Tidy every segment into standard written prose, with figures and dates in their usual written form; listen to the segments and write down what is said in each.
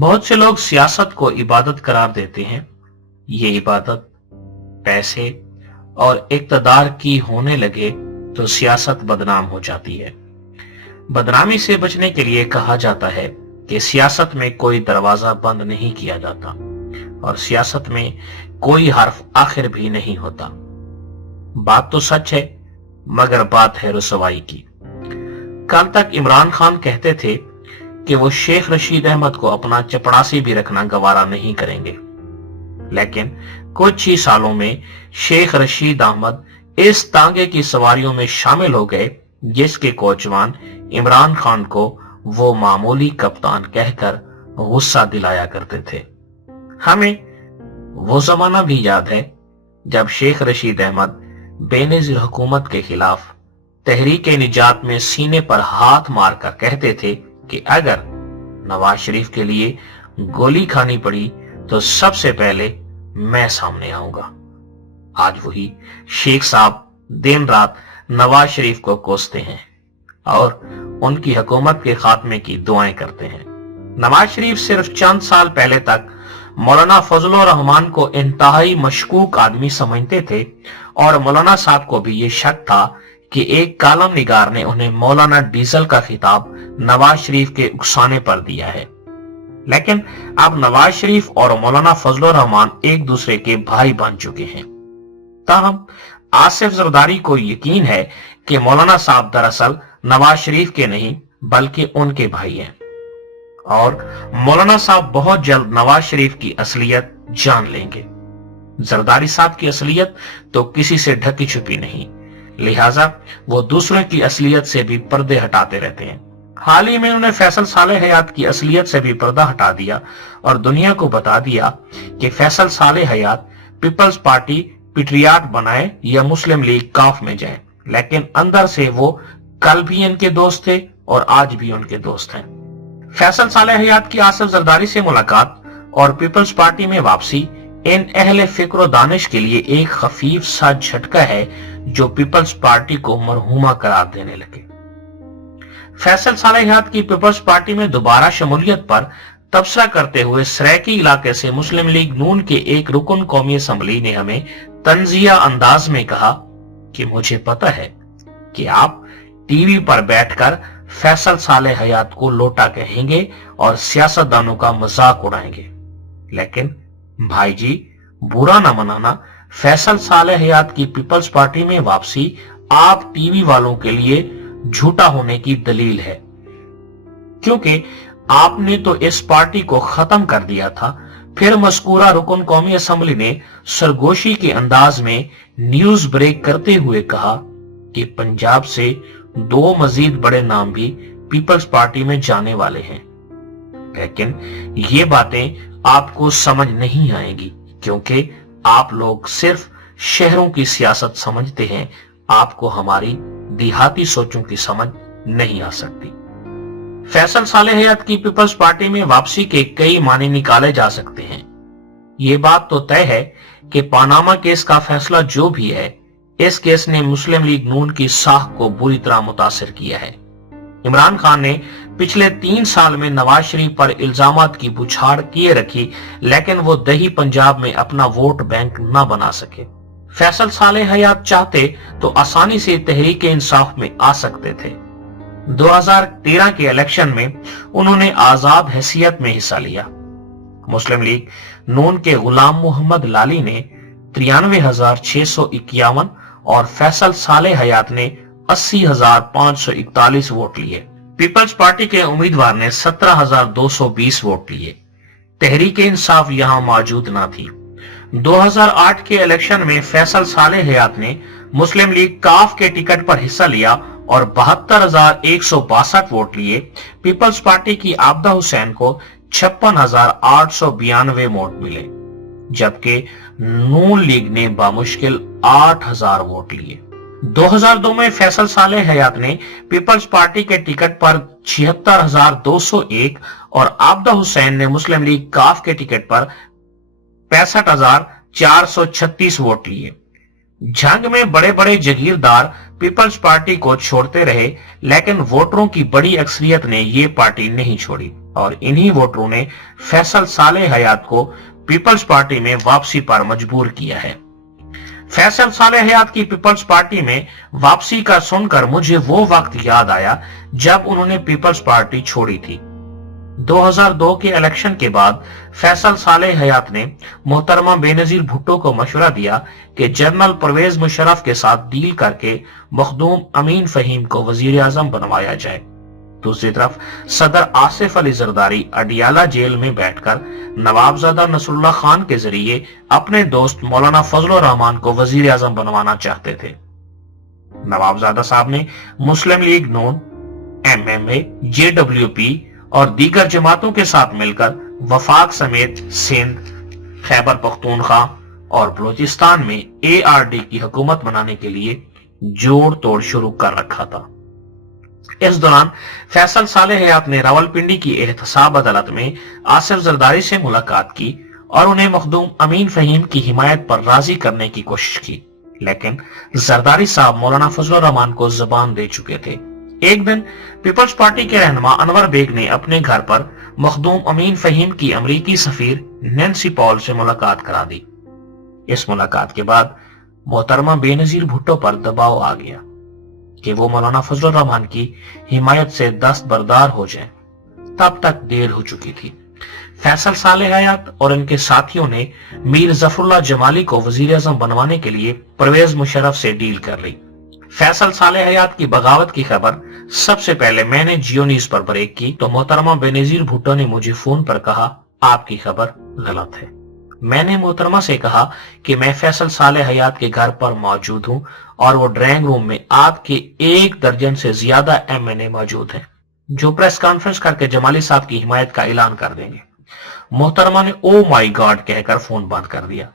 बहुत से लोग सियासत को इबादत करार देते हैं। ये इबादत पैसे और इक्तदार की होने लगे तो सियासत बदनाम हो जाती है। बदनामी से बचने के लिए कहा जाता है कि सियासत में कोई दरवाजा बंद नहीं किया जाता और सियासत में कोई हर्फ आखिर भी नहीं होता। बात तो सच है, मगर बात है रुसवाई की। कल तक इमरान खान कहते थे कि वो शेख रशीद अहमद को अपना चपड़ासी भी रखना गवारा नहीं करेंगे, लेकिन कुछ ही सालों में शेख रशीद अहमद इस तांगे की सवारियों में शामिल हो गए जिसके कोचवान इमरान खान को वो मामूली कप्तान कहकर गुस्सा दिलाया करते थे। हमें वो जमाना भी याद है जब शेख रशीद अहमद बेनजीर हुकूमत के खिलाफ तहरीके निजात में सीने पर हाथ मारकर कहते थे कि अगर नवाज शरीफ के लिए गोली खानी पड़ी तो सबसे पहले मैं सामने आऊंगा। आज वही शेख साहब दिन रात नवाज शरीफ को कोसते हैं और उनकी हुकूमत के खात्मे की दुआएं करते हैं। नवाज शरीफ सिर्फ चंद साल पहले तक मौलाना फजलुर रहमान को इंतहाई मशकूक आदमी समझते थे और मौलाना साहब को भी ये शक था कि एक कालम निगार ने उन्हें मौलाना डीजल का खिताब नवाज शरीफ के उकसाने पर दिया है। लेकिन अब नवाज शरीफ और मौलाना फजलुर रहमान एक दूसरे के भाई बन चुके हैं। ताहम आसिफ जरदारी को यकीन है कि मौलाना साहब दरअसल नवाज शरीफ के नहीं बल्कि उनके भाई हैं और मौलाना साहब बहुत जल्द नवाज शरीफ की असलियत जान लेंगे। जरदारी साहब की असलियत तो किसी से ढकी छुपी नहीं, लिहाजा वो दूसरों की असलियत से भी पर्दे हटाते रहते हैं। हाल ही में उन्होंने फैसल सालेह हयात की असलियत से भी पर्दा हटा दिया और दुनिया को बता दिया कि फैसल सालेह हयात पीपल्स पार्टी पिट्रियाट बनाए या मुस्लिम लीग काफ में जाए, लेकिन अंदर से वो कल भी इनके दोस्त थे और आज भी उनके दोस्त हैं। फैसल सालेह हयात की आसिफ जरदारी से मुलाकात और पीपल्स पार्टी में वापसी इन अहले फिक्र दानिश के लिए एक खफीफ सा झटका है जो पीपल्स पार्टी को मरहूमा करार देने लगे। फैसल सालेह हयात की पीपल्स पार्टी में दोबारा शमूलियत पर तबसरा करते हुए सरायकी इलाके से मुस्लिम लीग नून के एक रुकन कौमी असम्बली ने हमें तंजिया अंदाज में कहा कि मुझे पता है कि आप टीवी पर बैठकर फैसल सालेह हयात को लोटा कहेंगे और सियासतदानों का मजाक उड़ाएंगे, लेकिन भाई जी बुरा ना मनाना, फैसल सालेह हयात की पीपल्स पार्टी में वापसी आप टीवी वालों के लिए झूठा होने की दलील है, क्योंकि आपने तो इस पार्टी को खत्म कर दिया था। फिर मस्कूरा रुकन कौमी असम्बली ने सरगोशी के अंदाज में न्यूज ब्रेक करते हुए कहा कि पंजाब से 2 मजीद बड़े नाम भी पीपल्स पार्टी में जाने वाले हैं, लेकिन ये बातें आपको समझ नहीं आएंगी क्योंकि आप लोग सिर्फ शहरों की सियासत समझते हैं। आपको हमारी देहाती सोचों की समझ नहीं आ सकती। फैसल सालेह हयात की पीपल्स पार्टी में वापसी के कई माने निकाले जा सकते हैं। ये बात तो तय है कि पानामा केस का फैसला जो भी है, इस केस ने मुस्लिम लीग नून की साख को बुरी तरह मुतासिर किया है। इमरान खान ने पिछले 3 साल में नवाज शरीफ पर इल्जामात की बुछाड़ किए रखी, लेकिन वो दही पंजाब में अपना वोट बैंक न बना सके। फैसल सालेह हयात चाहते तो आसानी से तहरीक इंसाफ में आ सकते थे। 2013 के इलेक्शन में उन्होंने आजाद हैसियत में हिस्सा लिया। मुस्लिम लीग नून के गुलाम मोहम्मद लाली ने 93,651 और फैसल सालेह हयात ने 80,541 वोट लिए। पीपल्स पार्टी के उम्मीदवार ने 17,220 वोट लिए। तहरीक इंसाफ यहां मौजूद न थी। 2008 के इलेक्शन में फैसल सालेह हयात ने मुस्लिम लीग काफ के टिकट पर हिस्सा लिया और 72,162 वोट लिए। पीपल्स पार्टी की आबदा हुसैन को 56,892 वोट मिले, जबकि नून लीग ने बामुश्किल 8,000 वोट लिए। 2002 में फैसल सालेह हयात ने पीपल्स पार्टी के टिकट पर 76,201 और आबदा हुसैन ने मुस्लिम लीग काफ के टिकट पर 65,436 वोट लिए। जंग में बड़े बड़े जगीरदार पीपल्स पार्टी को छोड़ते रहे, लेकिन वोटरों की बड़ी अक्सरियत ने ये पार्टी नहीं छोड़ी। और इन्हीं वोटरों ने फैसल सालेह हयात को पीपल्स पार्टी में वापसी पर मजबूर किया है। फैसल सालेह हयात की पीपल्स पार्टी में वापसी का सुनकर मुझे वो वक्त याद आया जब उन्होंने पीपल्स पार्टी छोड़ी थी। 2002 के इलेक्शन के बाद फैसल सालेह हयात ने मोहतरमा बेनजीर भुट्टो को मशवरा दिया कि जनरल परवेज मुशर्रफ के साथ डील करके मखदूम अमीन फहीम को वजीर आजम बनवाया जाए। दूसरी तरफ सदर आसिफ अली जरदारी अडियाला जेल में बैठकर नवाबजादा नसरुल्लाह खान के जरिए अपने दोस्त मौलाना फजलुर रहमान को वजीर आजम बनवाना चाहते थे। नवाबजादा साहब ने मुस्लिम लीग नून, MMA, JWP और दीगर जमातों के साथ मिलकर वफाक समेत सिंध, खैबर पख्तूनख्वा और बलूचिस्तान में ARD की हुकूमत बनाने के लिए जोड़ तोड़ शुरू कर रखा था। इस दौरान फैसल सालेह हयात ने रावलपिंडी की एहतसाब अदालत में आसिफ जरदारी से मुलाकात की और उन्हें मखदूम अमीन फहीम की हिमायत पर राजी करने की कोशिश की, लेकिन जरदारी साहब मौलाना फजलुर रहमान को जुबान दे चुके थे। एक दिन पीपल्स पार्टी के रहनुमा अनवर बेग ने अपने घर पर मखदूम अमीन फहीम की अमरीकी सफीर नैन्सी पॉल से मुलाकात करा दी। इस मुलाकात के बाद मोहतरमा बेनजीर भुट्टो पर दबाव आ गया कि वो मौलाना फजलुर रहमान की हिमायत से दस्तबरदार हो जाएं। तब तक देर हो चुकी थी। फैसल सालेह हयात और इनके साथियों ने मीर जफरुल्लाह जमाली को वजीर आजम बनवाने के लिए परवेज मुशर्रफ से डील कर ली। फैसल सालेह हयात की बगावत की खबर सबसे पहले मैंने जियो न्यूज पर ब्रेक की तो मोहतरमा बेनजीर भुट्टो ने मुझे फोन पर कहा, आपकी खबर गलत है। मैंने मोहतरमा से कहा कि मैं फैसल सालेह हयात के घर पर मौजूद हूं और वो ड्राइंग रूम में आपके 1 दर्जन से ज्यादा MNA मौजूद हैं, जो प्रेस कॉन्फ्रेंस करके जमाली साहब की हिमायत का ऐलान कर देंगे। मोहतरमा ने ओ माय गॉड कहकर फोन बंद कर दिया।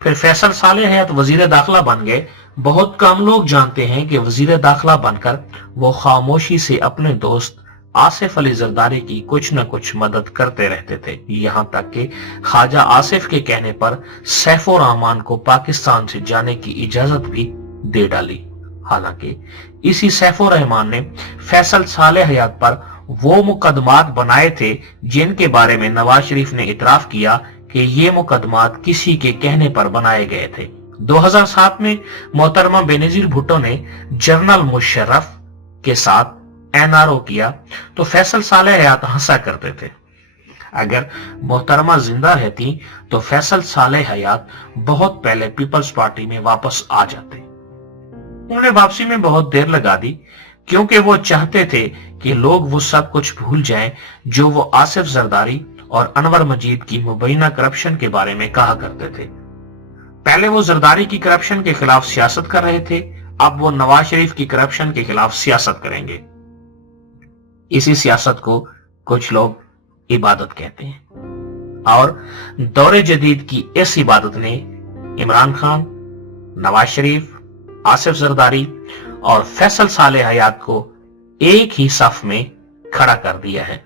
फिर फैसल सालेह हयात वजीर दाखिला बन गए। बहुत कम लोग जानते हैं कि वजीर दाखिला बनकर वो खामोशी से अपने दोस्त आसिफ अली जरदारी की कुछ न कुछ मदद करते रहते थे, यहां तक कि ख्वाजा आसिफ के कहने पर सैफुर रहमान को पाकिस्तान से जाने की इजाजत भी दे डाली। हालांकि इसी सैफुर रहमान ने फैसल सालेह हयात पर वो मुकदमात बनाए थे जिनके बारे में नवाज शरीफ ने इतराफ किया कि ये मुकदमात किसी के कहने पर बनाए गए थे। 2007 में मोहतरमा बेनजीर भुट्टो ने जनरल मुशर्रफ के साथ NRO किया तो फैसल सालेह हयात हंसा करते थे। अगर मोहतरमा जिंदा रहती तो फैसल सालेह हयात बहुत पहले पीपल्स पार्टी में वापस आ जाते। उन्होंने वापसी में बहुत देर लगा दी क्योंकि वो चाहते थे कि लोग वो सब कुछ भूल जाएं जो वो आसिफ जरदारी और अनवर मजीद की मुबैना करप्शन के बारे में कहा करते थे। पहले वो जरदारी की करप्शन के खिलाफ सियासत कर रहे थे, अब वो नवाज शरीफ की करप्शन के खिलाफ सियासत करेंगे। इसी सियासत को कुछ लोग इबादत कहते हैं और दौरे जदीद की इस इबादत ने इमरान खान, नवाज शरीफ, आसिफ जरदारी और फैसल सालेह हयात को एक ही सफ में खड़ा कर दिया है।